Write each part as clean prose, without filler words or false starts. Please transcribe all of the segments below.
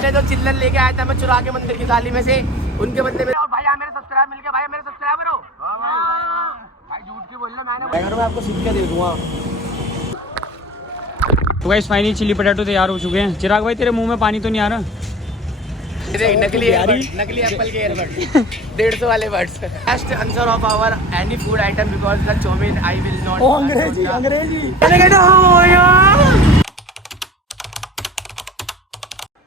अपने जो चिल्लर लेके आया था मैं चुरा के मंदिर की थाली में से, उनके बदले में। और भाई मेरे सब्सक्राइब मिल गया, भाई मेरे सब्सक्राइबर हो भाई, झूठ क्यों बोल रहा मैं आपको सीख के दे दूंगा। तो गाइस फाइनली चिली पोटैटो तैयार हो चुके हैं। चिराग भाई तेरे मुंह में पानी तो नहीं आ रहा? नकली एप्पल के एयरबड 150 वाले buds. First answer of our any food item because the chowmein I will not. अंग्रेजी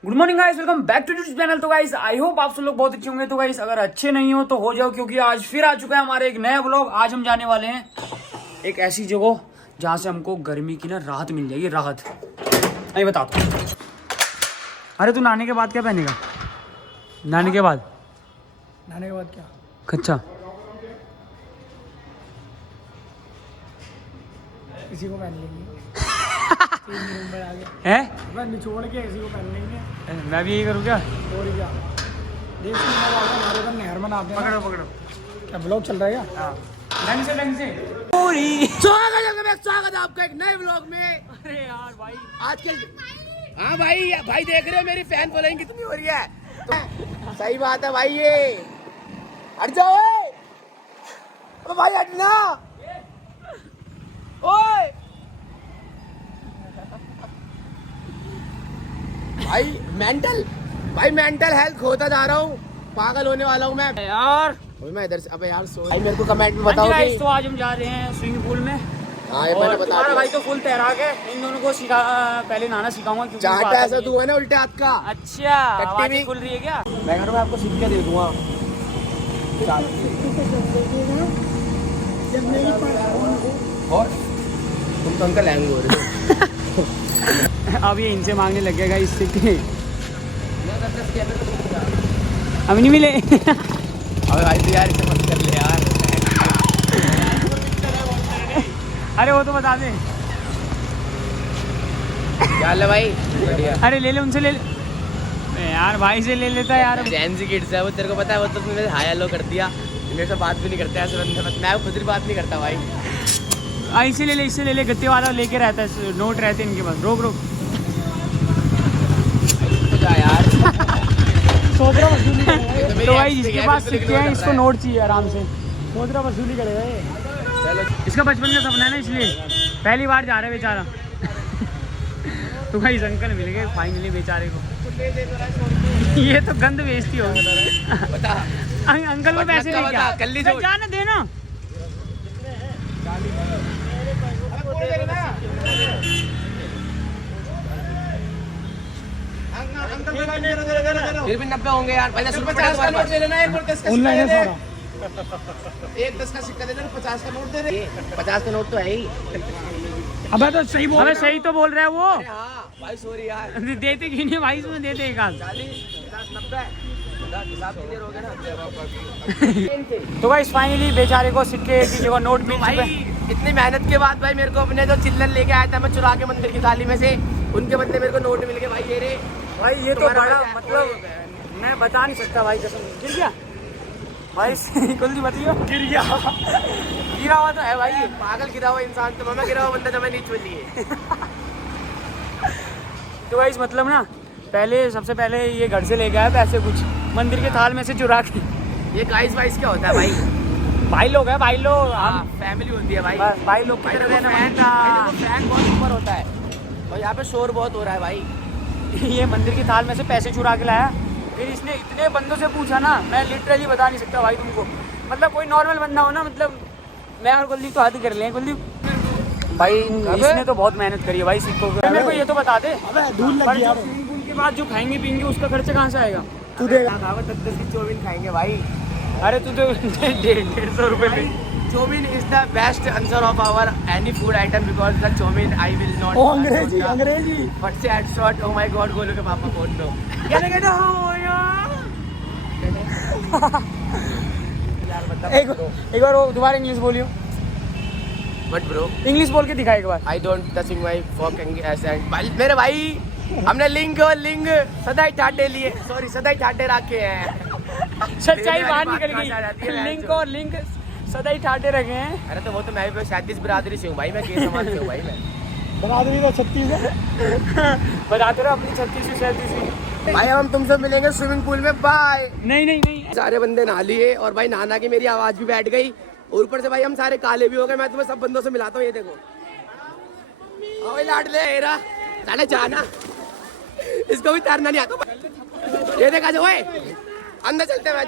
good morning guys, welcome back to YouTube channel. तो गाइस आई होप आप सब लोग बहुत अच्छे होंगे। तो गाइस अगर अच्छे नहीं हो तो हो जाओ, क्योंकि आज फिर आ चुका है हमारे एक नया व्लॉग। आज हम जाने वाले हैं एक ऐसी जगह जहाँ से हमको गर्मी की ना राहत मिल जाएगी। राहत नहीं बता। अरे तू नहाने के बाद क्या पहनेगा? नहाने के बाद क्या? कच्चा किसी को पहन लेंगे है? निचोड़ के किसी को पहन लेंगे। मैं भी यही करूँ क्या? और क्या देख हमारे इधर नहर बनाते हैं। पकड़ो क्या ब्लॉग चल रहा है क्या? ढंग से स्वागत है आपका एक नए व्लॉग में। अरे यार भाई आजकल हाँ भाई देख रहे हो मेरी फैन फॉलोइंग कितनी हो रही है। तो सही बात है भाई, ये हट जाओ अबे भाई, हटना ओए भाई मेंटल हेल्थ खोता जा रहा हूँ, पागल होने वाला हूँ मैं यार। मैं इधर से। अबे यार भाई मेरे को कमेंट में बताओ कि तो आज हम जा रहे हैं स्विमिंग पूल में। हाँ ये मैंने बता दिया भाई तो फुल तैराक है, इन दोनों को पहले नहाना सिखाऊंगा क्योंकि चाहता ऐसा तू है ना उल्टे हाथ का। अच्छा कट्टी भी खुल रही है क्या? मैं कह रहा हूँ आपको सीख के दे दूंगा। और तुम तो अंकल लैंग हो रहे अब ये इनसे मांगने लगेगा इससे कि अब नहीं मिले। अबे भाई तो यार इसे मत कर ले यार। अरे वो तो बता दे। क्या हाल है भाई? बढ़िया। अरे ले ले उनसे ले यार, भाई से ले लेता यार। जैनजी किड्स है वो, तेरे को पता है वो तो तुमने हाय हेलो कर दिया, मेरे से बात भी नहीं करते ऐसे बंदे। मैं खुद ही बात नहीं करता भाई। इससे ले ले गत्ते वाला लेके रहता है, नोट रहते हैं इनके पास। रोक यार सोच रहा वसूली करेगा। तो भाई जिसके पास सिक्के हैं इसको नोट चाहिए आराम से। सोच रहा वसूली करेगा ये। चलो इसका बचपन का सपना है ना, इसलिए पहली बार जा रहा है बेचारा। तो भाई अंकल मिल गए फाइनली बेचारे को। ये तो गंद बेइज्जती होगी। बता अंकल को पैसे नहीं क्या? कल ही जाना देना। फिर भी 90 होंगे यार भाई। 50 का नोट दे देना, एक 10 का ऑनलाइन है सारा। एक 10 का सिक्का दे देना, 50 का नोट दे दे। 50 का नोट तो है ही। अबे तो सही बोल। अबे सही तो बोल रहा है वो। हाँ भाई सॉरी यार। देते कि नहीं भाई, इसमें देते एक आध। 40 50 90 हिसाब क्लियर हो गया ना। तो भाई फाइनली बेचारे को सिक्के की जगह नोट मिल भाई चुका है। इतनी मेहनत के बाद भाई मेरे को अपने जो चिल्लर लेके आया था मैं चुरा के मंदिर की थाली में से, उनके बदले मेरे को नोट मिल गए भाई। ये रे भाई ये तो बड़ा मतलब मैं बता नहीं सकता भाई, कसम। गिर गया भाई? कुल बताइए। गिरा हुआ तो है भाई, पागल गिरा हुआ इंसान तो मैं गिरा हुआ बंदा जब मैं नीचे लिए। तो भाई मतलब ना सबसे पहले ये घर से ले गया है पैसे, कुछ मंदिर के थाल में से चुरा के। ये गाइस वाइस क्या होता है भाई? भाई लोग है, भाई लोग हाँ फैमिली होती है भाई। भाई लोग की तरह रहना। फैन बहुत ऊपर होता है और यहाँ पे शोर बहुत हो रहा है भाई। ये मंदिर की थाल में से पैसे चुरा के लाया, फिर इसने इतने बंदों से पूछा ना, मैं लिटरली बता नहीं सकता भाई तुमको। मतलब कोई नॉर्मल बंदा हो ना, मतलब मैं और कुलदीप तो हाथ कर ले। कुलदीप भाई इसने तो बहुत मेहनत करी है भाई सिक्कों के। मेरे को ये तो बता दे, अबे धूल लग गया। के बाद जो खाएंगे पीएंगे उसका खर्चा कहाँ से आएगा? तू देगा। 10 की चाउमीन खाएंगे भाई। अरे तू तो 150 रुपये में। Chowmein is the best answer of our any food item because the chowmein I will not. Oh अंग्रेजी फट से headshot. Oh my god, Golu के पापा फोन दो। एक बार वो दोबारा इंग्लिश बोलियो। बट ब्रो इंग्लिश बोल के दिखा एक बार। I don't touching my fucking accent. मेरे भाई हमने लिंग और लिंग सदा ही ठाटे लिए, सॉरी सदा ही ठाटे रखे हैं। सच्चाई बाहर निकल गई। लिंक और लिंक सदा ही ठाटे रखे हैं। अरे तो वो तो मैं भी 37 बिरादरी से हूँ भाई, मैं के समाज से हूँ भाई। मैं बरादरी तो 36 है। बताते रहो अपनी 36 से 37। भाई अब हम तुमसे मिलेंगे स्विमिंग पूल में, बाय। नहीं नहीं नहीं, सारे बंदे नहा लिए और भाई नहाना की मेरी आवाज भी बैठ गई और ऊपर से भाई हम सारे काले भी हो गए। मैं तुम्हें सब बंदों से मिलाता हूँ, ये देखो लाड ले एरा साले जाना, इसको भी तैरना नहीं आता। ये देखा जो है अंदर चलते हैं, मैं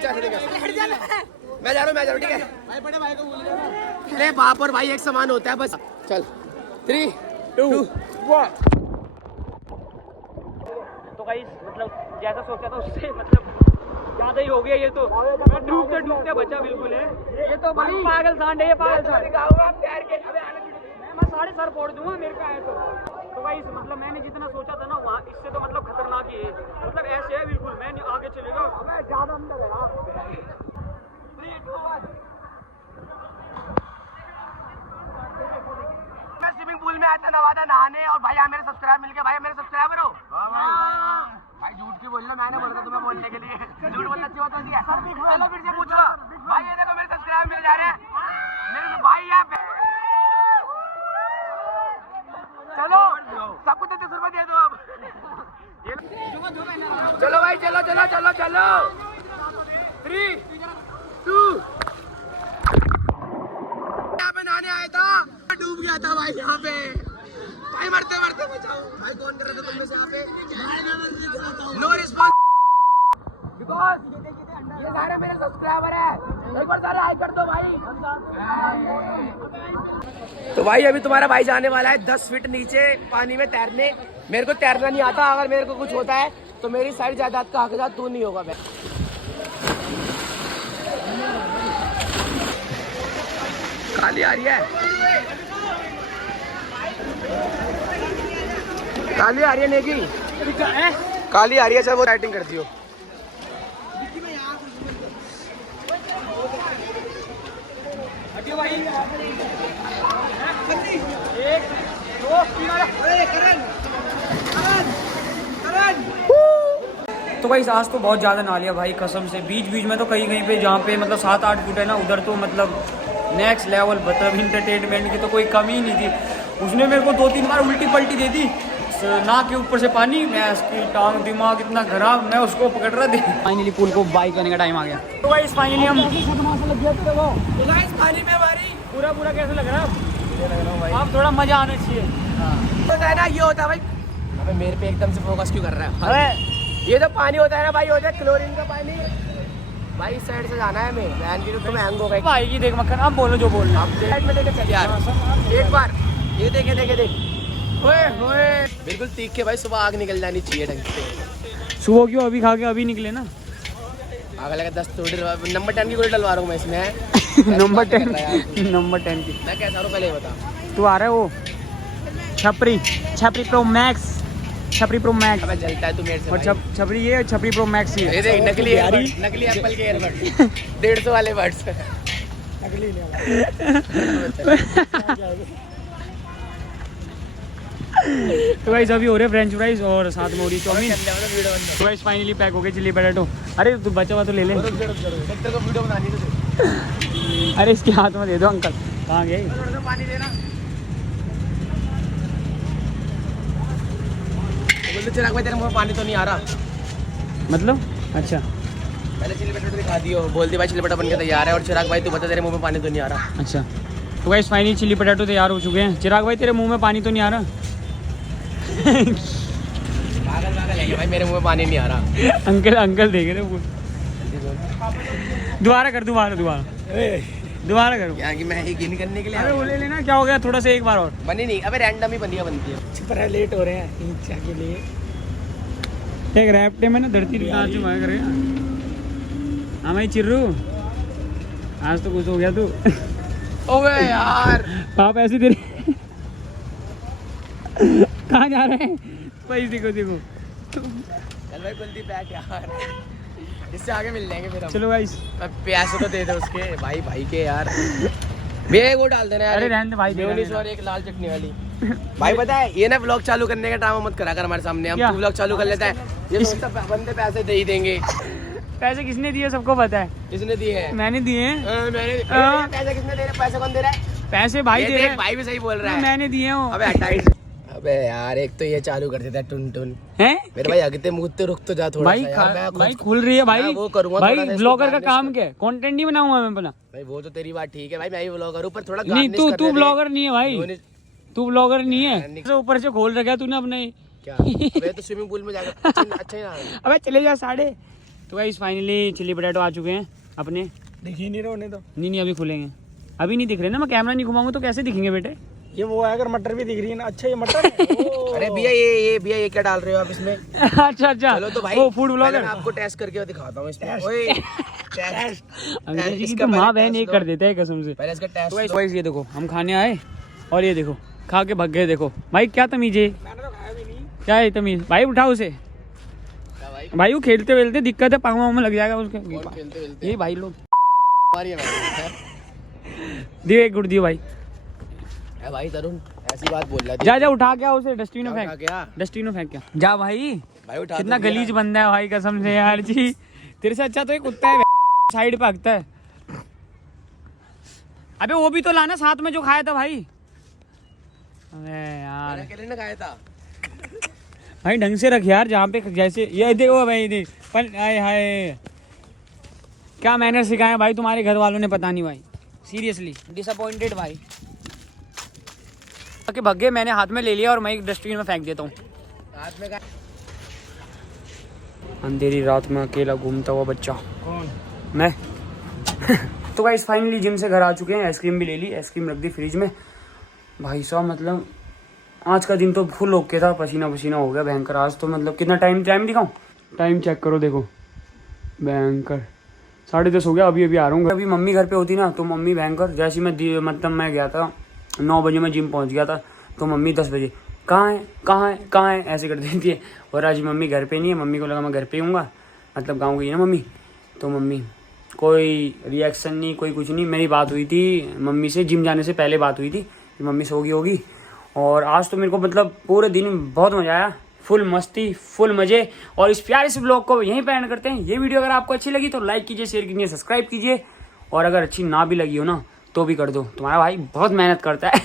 जा रहा हूँ ठीक है। अरे बाप और भाई एक समान होता है बस। चल 3 2 1। तो गाइस मतलब जैसा सोचा था उससे मतलब ज्यादा ही हो गया ये तो। मैं डूबते डूबते बचा बिल्कुल है ये तो भाई। पागल सांड है ये, पागल सांड। मैं सारे सर फोड़ दूंगा मेरे का है तो गाइस मतलब मैंने जितना सोचा था ना वहाँ इससे तो मतलब खतरनाक ही है। मतलब ऐसे है बिल्कुल, मैं आगे चलेगा ज्यादा अंदर गया। मैं स्विमिंग पूल में आया था नवादा नहाने और भाई यहाँ मेरे सब्सक्राइबर मिल गए। भाई मेरे सब्सक्राइबर हो भाई, झूठ क्यों बोलना, मैंने बोला था तुम्हें बोलने के लिए। झूठ बोलना अच्छी बात होती है। चलो फिर से पूछो भाई, ये देखो मेरे सब्सक्राइबर मिल जा रहे हैं मेरे भाई यहाँ पे। चलो सबको 33 रुपए दे दो अब। चलो भाई चलो चलो चलो चलो 3 2। यहाँ पे नहाने आया था, डूब गया था भाई यहाँ पे। भाई मरते मरते बचाओ भाई। कौन कर रहा था तुम में से यहाँ पे? नो रिस्पॉन्स बिकॉज ये सारे मेरे सब्सक्राइबर है। एक बार सारे हाई कर दो भाई। तो भाई अभी तुम्हारा भाई जाने वाला है 10 फीट नीचे पानी में तैरने। मेरे को तैरना नहीं आता, अगर मेरे को कुछ होता है तो मेरी सारी जायदाद का हकदार तू नहीं होगा। मैं काली आ रही है, काली आ रही है नेगी, काली आ रही है। चल वो राइटिंग करती हो। तो भाई आज तो बहुत ज़्यादा नहा लिया भाई कसम से। बीच बीच में तो कहीं कहीं पे जहाँ पे मतलब 7-8 फुट है ना, उधर तो मतलब नेक्स्ट लेवल, मतलब इंटरटेनमेंट की तो कोई कमी ही नहीं थी। उसने मेरे को 2-3 बार उल्टी पलटी दे दी, नाक के ऊपर से पानी, मैं उसकी टांग दिमाग इतना खराब, मैं उसको पकड़ रहा था। फाइनली पूल को बाई करने का टाइम आ गया। तो भाई फाइनली हम पानी में हमारी पूरा कैसे लग रहा है आप? थोड़ा मजा आना चाहिए। होता है ना, ये होता है भाई। अबे मेरे पे एकदम से फोकस क्यों कर रहा है? अरे ये तो पानी होता है ना भाई, होता है क्लोरीन का पानी भाई। इस साइड से जाना है हमें, वैन की तो तुम्हें हैंग हो गई भाई की। देख मक्खन आप बोलो जो बोलना। आप साइड में लेके चल यार एक बार। ये देख ओए बिल्कुल तीख के भाई। सुबह आग निकल जानी चाहिए ढंग से। सुबह क्यों? अभी खा के अभी निकले ना। आग लगा 10 थोड़ी। नंबर 10 की गोली डलवा रहा हूँ मैं इसमें। नंबर 10 की। मैं कैसा हूँ पहले बता। तू आ रहा है वो छपरी प्रो मैक्स, छपरी प्रो मैक्स। अबे जलता है तू मेरे से और भाई। छपरी ये छपरी प्रो मैक्स ही है। ये देख नकली एप्पल के एयरबड 150 वाले बड्स। तो गाइस अभी हो रहे फ्रेंच फ्राइज और साथ में हो रही चाउमीन। तो गाइस फाइनली पैक हो गए चिली पटेटो। अरे तू बचा हुआ तो ले ले। तेरे को वीडियो बनानी है तुझे। अरे इसके हाथ में दे दो अंकल। कहाँ गए? पानी देना। बोल चिराग भाई तेरे मुंह में पानी तो नहीं आ रहा मतलब? अच्छा पहले चिली पटेटो दिखा दियो। बोल दी भाई चिली पटेटो बन के तैयार है। और चिराग भाई तू बता तेरे मुंह में पानी तो नहीं आ रहा? अच्छा तो गाइस फाइनली चिली पटेटो तैयार हो चुके हैं। चिराग भाई तेरे मुंह में पानी तो नहीं आ रहा? पागल है भाई, मेरे मुंह में पानी नहीं आ रहा। अंकल देख रहे वो। दोबारा कर। करो यहाँ की मैं ही गिन करने के लिए। अरे वो ले लेना, क्या हो गया? थोड़ा सा एक बार और। बनी नहीं, अबे रैंडम ही बनती है। पर लेट हो रहे हैं ईचा के लिए। एक रैप्टे में ना धरती निकाल से भाग रहे हैं। हाँ भाई चिर्रू आज तो कुछ हो गया तू। ओबे यार पाप ऐसे तेरे कहाँ जा रहे हैं भाई? देखो चल भाई कुलदीप बैठ यार, इससे आगे मिल जाएंगे फिर हम। चलो गाइस पैसे तो दे दो उसके भाई के यार। भैया वो डाल देना यार। अरे रहने दे भाई, दे मेयोनीज और एक लाल चटनी वाली। भाई पता है ये ना व्लॉग चालू करने का ड्रामा मत करा कर हमारे सामने। हम व्लॉग चालू कर लेता है, ये सोचता बंदे पैसे दे ही देंगे। पैसे किसने दिए सबको पता है। किसने दिए हैं? मैंने दिए हैं। मैंने पैसे किसने दे रहे? पैसे कौन दे रहा है? पैसे भाई दे रहे हैं। भाई भी सही बोल रहा है। मैंने दिए हो। अबे हटा अबे यार एक तो ये चालू कर देता है टुन टुन हैं मेरे भाई अगते मुझते रुक तो जा थोड़ा भाई सा यार, मैं भाई खुद- खुल रही है भाई मैं वो करूंगा भाई थोड़ा सा इसको ब्लॉगर का garnish काम कर- क्या है कंटेंट नहीं बनाऊंगा मैं अपना भाई वो तो तेरी बात ठीक है भाई, मैं ही व्लॉगर हूं पर थोड़ा नहीं garnish तू करने तू दे। ब्लॉगर नहीं है भाई उन्होंने- तू ब्लॉगर नहीं है नहीं। तो ऊपर से खोल रखा है तूने अपने क्या अबे तो स्विमिंग पूल में जाकर अच्छा ही ना अबे चले जा साढ़े। तो गाइस फाइनली चिली पोटैटो आ चुके हैं अपने। दिख ही नहीं रहे होने तो नहीं अभी खुलेंगे, अभी नहीं दिख रहे ना, मैं कैमरा नहीं घुमाऊंगा तो कैसे दिखेंगे बेटे। ये वो है, अगर मटर भी दिख रही है ना, अच्छा ये मटर है। ओ, अरे भैया ये क्या डाल रहे हो आप इसमें? अच्छा अच्छा चलो तो भाई वो फूड पहले ब्लॉगर मैं आपको टेस्ट करके दिखाता हूँ इसमें। ओए टेस्ट अंग्रेजी की इसका तो पहले माँ बहन टेस्ट एक लो। कर देते हैं कसम से। पहले इसका तो टेस्ट गाइस ये देखो हम खाने आए और ये देखो खा के भग गए। देखो भाई क्या तमीज है, मैंने तो खाया भी नहीं। क्या है तमीज भाई, उठाओ उसे भाई भाई। वो खेलते वेलते दिक्कत है, पाँव में लग जाएगा उसके। और खेलते खेलते ये भाई लोग हमारी है भाई। दियो एक गुड़ दियो भाई। है भाई तरुण ऐसी बात बोल रहा जा जा उठा के आओ उसे डस्टबिन में क्या फेंक, क्या डस्टबिन में फेंक क्या जा भाई। भाई उठा कितना तो दिया। गलीज बंदा है भाई कसम से यार जी। तेरे से अच्छा तो एक कुत्ता है साइड पे हकता है। अबे वो भी तो लाना साथ में जो खाया था भाई। अबे यार मैंने अकेले ने खाया था। भाई ढंग से रख यार, जहाँ पे जैसे ये देखो भाई देख पर हाय हाय क्या मैंने सिखाया भाई तुम्हारे घर वालों ने, पता नहीं भाई सीरियसली डिसअपॉइंटेड भाई। के भगे मैंने हाथ में ले लिया और मैं एक डस्टबिन में फेंक देता हूँ। हाथ में अंधेरी रात में अकेला घूमता हुआ बच्चा कौन? मैं। तो गाइस फाइनली जिम से घर आ चुके हैं, आइसक्रीम भी ले ली, आइसक्रीम रख दी फ्रिज में। भाई साहब मतलब आज का दिन तो फुल ओके था, पसीना पसीना हो गया भयंकर। आज तो मतलब कितना टाइम दिखाऊं, टाइम चेक करो देखो भयंकर 10:30 हो गया। अभी आ रहा हूँ। अभी मम्मी घर पे होती ना तो मम्मी भयंकर, जैसे मैं मतलब मैं गया था 9 बजे मैं जिम पहुँच गया था तो मम्मी 10 बजे कहाँ है ऐसे कर देती है। और आज मम्मी घर पे नहीं है, मम्मी को लगा मैं घर पे हूँगा, मतलब गाँव गई ना मम्मी। तो मम्मी कोई रिएक्शन नहीं, कोई कुछ नहीं। मेरी बात हुई थी मम्मी से, जिम जाने से पहले बात हुई थी कि मम्मी सो गई होगी। और आज तो मेरे को मतलब पूरे दिन बहुत मज़ा आया, फुल मस्ती फुल मज़े। और इस प्यारे से ब्लॉग को यहीं पे एंड करते हैं। ये वीडियो अगर आपको अच्छी लगी तो लाइक कीजिए, शेयर कीजिए, सब्सक्राइब कीजिए। और अगर अच्छी ना भी लगी हो ना तो भी कर दो, तुम्हारा भाई बहुत मेहनत करता है।